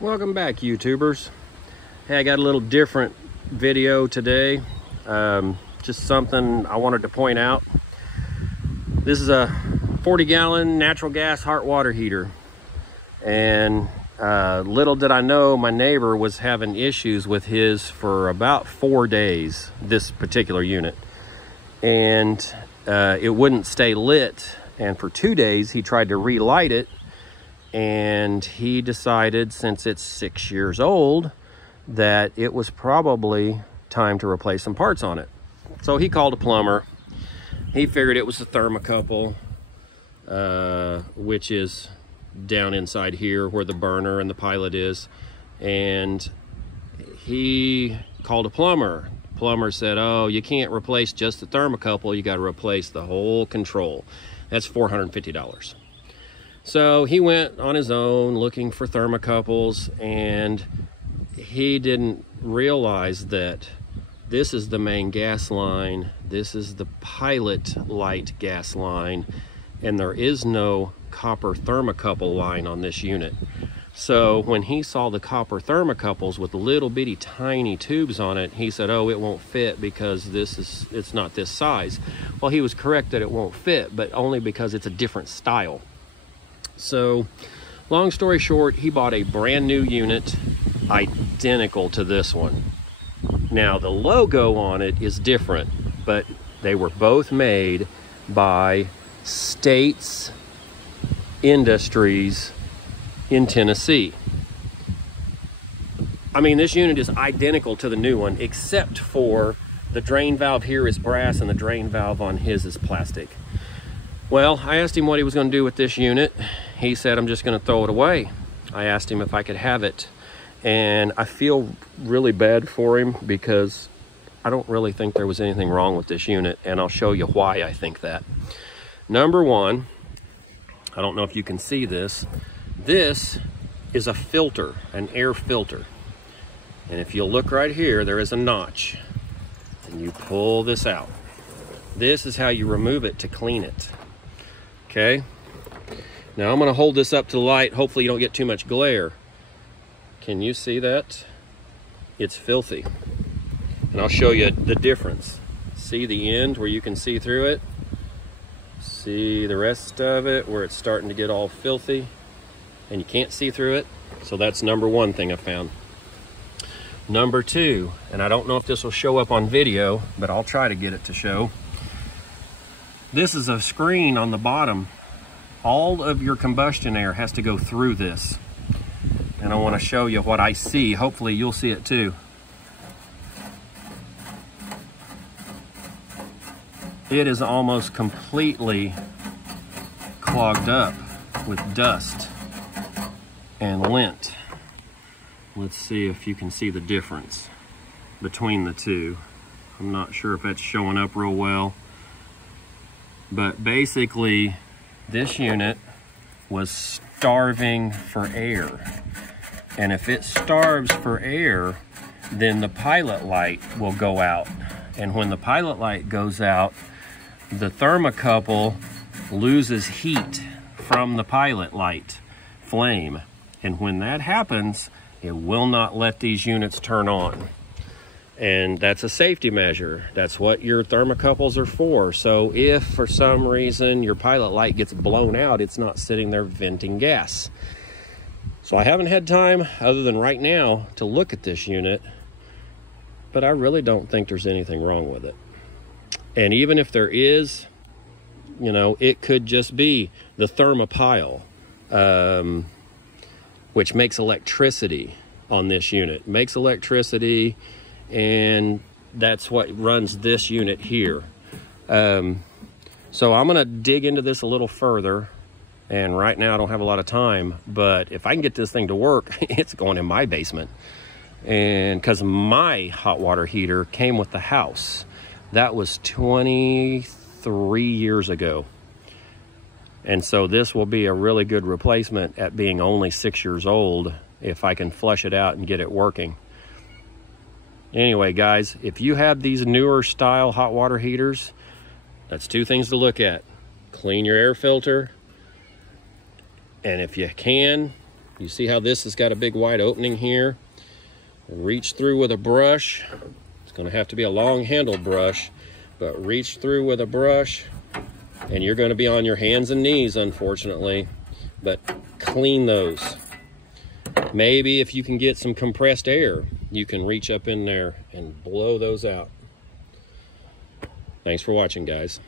Welcome back, YouTubers. Hey, I got a little different video today. Just something I wanted to point out. This is a 40-gallon natural gas hot water heater. And little did I know, my neighbor was having issues with his for about 4 days, this particular unit. And it wouldn't stay lit. And for 2 days, he tried to relight it. And he decided, since it's 6 years old, that it was probably time to replace some parts on it. So he called a plumber. He figured it was the thermocouple, which is down inside here where the burner and the pilot is. And he called a plumber. The plumber said, oh, you can't replace just the thermocouple, you got to replace the whole control. That's $450. So he went on his own looking for thermocouples, and he didn't realize that this is the main gas line, this is the pilot light gas line, and there is no copper thermocouple line on this unit. So when he saw the copper thermocouples with little bitty tiny tubes on it, he said, oh, it won't fit because it's not this size. Well, he was correct that it won't fit, but only because it's a different style. So, long story short, he bought a brand new unit identical to this one. Now, the logo on it is different, but they were both made by States Industries in Tennessee. I mean, this unit is identical to the new one, except for the drain valve here is brass and the drain valve on his is plastic. Well, I asked him what he was going to do with this unit. He said, I'm just going to throw it away. I asked him if I could have it. And I feel really bad for him because I don't really think there was anything wrong with this unit. And I'll show you why I think that. Number one, I don't know if you can see this. This is a filter, an air filter. And if you look right here, there is a notch. And you pull this out. This is how you remove it to clean it. Okay, now I'm going to hold this up to the light. Hopefully you don't get too much glare. Can you see that? It's filthy. And I'll show you the difference. See the end where you can see through it? See the rest of it where it's starting to get all filthy and you can't see through it? So that's number one thing I found. Number two, and I don't know if this will show up on video, but I'll try to get it to show. This is a screen on the bottom. All of your combustion air has to go through this. And I want to show you what I see. Hopefully you'll see it too. It is almost completely clogged up with dust and lint. Let's see if you can see the difference between the two. I'm not sure if that's showing up real well. But basically, this unit was starving for air. And if it starves for air, then the pilot light will go out. And when the pilot light goes out, the thermocouple loses heat from the pilot light flame. And when that happens, it will not let these units turn on. And that's a safety measure. That's what your thermocouples are for. So if for some reason your pilot light gets blown out, it's not sitting there venting gas. So I haven't had time, other than right now, to look at this unit, but I really don't think there's anything wrong with it. And even if there is, you know, it could just be the thermopile, which makes electricity on this unit. Makes electricity, and that's what runs this unit here. So I'm gonna dig into this a little further, and right now I don't have a lot of time, but if I can get this thing to work, it's going in my basement. And because my hot water heater came with the house. That was 23 years ago. And so this will be a really good replacement at being only 6 years old if I can flush it out and get it working. Anyway, guys, if you have these newer style hot water heaters, that's two things to look at. Clean your air filter, and if you can, You see how this has got a big wide opening here? Reach through with a brush. It's going to have to be a long handled brush, but reach through with a brush, and you're going to be on your hands and knees, unfortunately, but clean those. Maybe if you can get some compressed air, you can reach up in there and blow those out. Thanks for watching, guys.